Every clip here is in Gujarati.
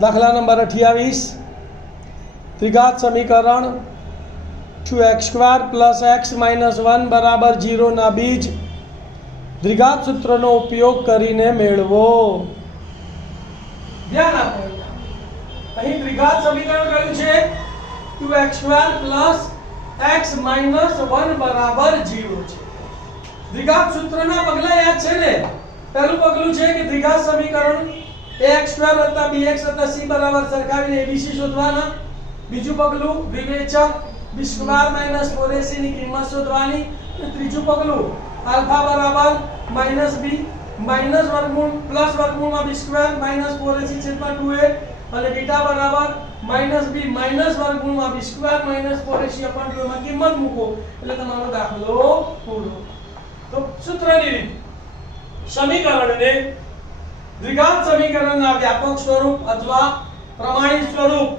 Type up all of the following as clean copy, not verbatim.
દાખલા નંબર 28 ત્રિઘાત સમીકરણ 2x² + x - 1 = 0 ના બીજ દ્વિઘાત સૂત્રનો ઉપયોગ કરીને મેળવો। ધ્યાન આપો, અહીં દ્વિઘાત સમીકરણ કયું છે 2x² + x - 1 = 0 છે। દ્વિઘાત સૂત્રના પગલા યાદ છે ને? પહેલું પગલું છે કે દ્વિઘાત સમીકરણ ax² + bx + c બરાબર સરખાવીને abc શોધવાના। બીજું પગલું વિવેચક b² - 4ac ની કિંમત શોધવાની। ત્રીજું પગલું આલ્ફા બરાબર -b માઈનસ વર્ગમૂળ પ્લસ વર્ગમૂળમાં b² - 4ac/2a અને બીટા બરાબર -b માઈનસ વર્ગમૂળમાં b² - 4ac/2a માં કિંમત મૂકો એટલે તમારો દાખલો પૂરો। તો સૂત્રની રીત, સમીકરણને દ્વિઘાત સમીકરણના વ્યાપક સ્વરૂપ અથવા પ્રમાણિત સ્વરૂપ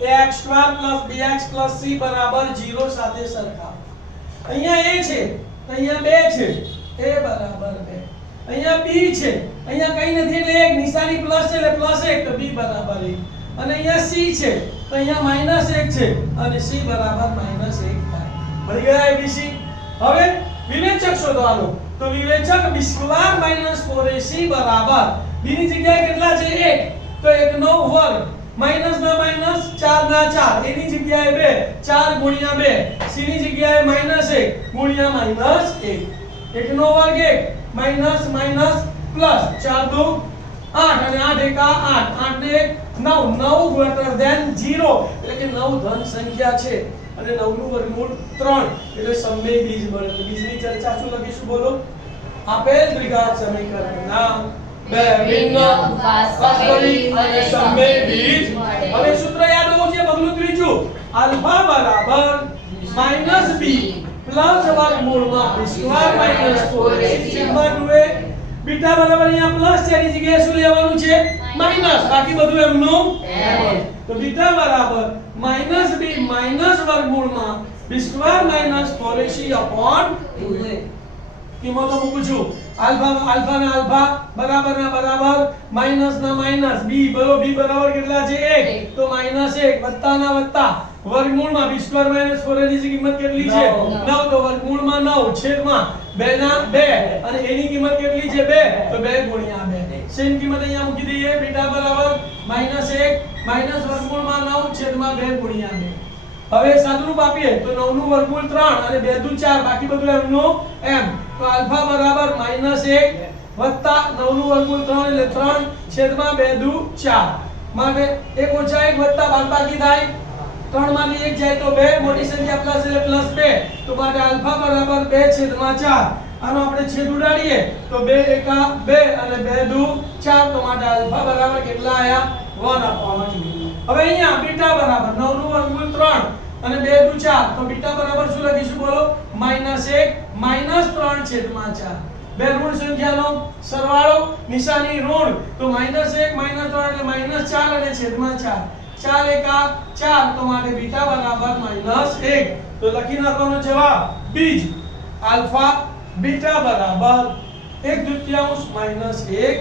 ax² + bx + c = 0 સાથે સરખાવો। અહીંયા a છે, અહીંયા 2 છે, a બરાબર 2। અહીંયા b છે, અહીંયા કઈ નથી એટલે 1, નિશાની પ્લસ છે એટલે +1 તો b બરાબર 1। અને અહીંયા c છે તો અહીંયા -1 છે અને c બરાબર -1 થાય। મળી ગયા abc। હવે વિવેચક શોધવાનો, તો વિવેચક b² - 4ac બરાબર b ની જગ્યાએ કેટલા છે 1 તો 1 નો વર્ગ માઈનસ ના માઈનસ 4 ના 4 a ની જગ્યાએ 2 4 × 2 c ની જગ્યાએ -1 × -1 1 નો વર્ગ 1 માઈનસ માઈનસ પ્લસ 4 2 8 અને 8 1 8 8 ને 1 9 9 > 0 એટલે કે 9 ધન સંખ્યા છે અને 9 નું વર્ગમૂળ 3 એટલે સમમેય બીજ મળે। તો બીજની ચર્ચા શું લખીશું બોલો? આપેલ દ્વિઘાત સમીકરણના બે ભિન્ન વાસ્તવિક અને સમમેય બીજ મળે। હવે સૂત્ર યાદ હોવું જોઈએ, પગલું ત્રીજું આલ્ફા બરાબર -b પ્લસ વર્ગમૂળમાં b² - 4ac/2a બીટા બરાબર અહીંયા પ્લસ છે એની જગ્યાએ શું લેવાનું છે માઈનસ, બાકી બધું એમનું એમ। તો બીટા બરાબર -b માઈનસ વર્ગમૂળમાં b² - 4ac/2a કિંમતો મૂકું છું। આલ્ફા ના આલ્ફા બરાબર ના બરાબર માઈનસ ના માઈનસ b બરાબર કેટલા છે 1 તો -1 વત્તા ના વત્તા વર્ગમૂળમાં b² - 4ac ની કિંમત કેટલી છે 9 તો વર્ગમૂળમાં 9 છેદમાં 2 ના 2 અને a ની કિંમત કેટલી છે 2 તો 2 × 2 c ની કિંમત અહીંયા મૂકી દઈએ। બીટા બરાબર -1 માઈનસ વર્ગમૂળમાં 9 છેદમાં 2 × 2। હવે સાદુરૂપ આપીએ તો 9 નું વર્ગમૂળ 3 અને 2 દુ 4 બાકી બધું એમનું એમ। તો આલ્ફા બરાબર -1 વત્તા 9 નું વર્ગમૂળ 3 એટલે 3 છેદમાં 2 દુ 4 માટે 1 - 1 વત્તા બાદબાકી થાય 3 માંથી 1 જાય તો 2 મોટી સંખ્યા પ્લસ એટલે +2 તો માટે આલ્ફા બરાબર 2/4 આનો આપણે છેદ ઉડાડીએ તો 2 × 2 અને 2 દુ 4 તો માટે આલ્ફા બરાબર કેટલા આયા 1 આપવામાં જોઈએ। હવે અહીંયા બીટા બરાબર 9 નું વર્ગમૂળ 3 અને 2 દુ 4 તો બીટા બરાબર શું લખીશું બોલો -1 - 3/4 બે ઋણ સંખ્યાનો સરવાળો નિશાની ઋણ તો -1 - 3 એટલે -4 અને છેદમાં 4 4 1 4 તો માટે બીટા બરાબર -1 તો લખી નાખવાનો જવાબ બીજ આલ્ફા બીટા બરાબર 1/2 - 1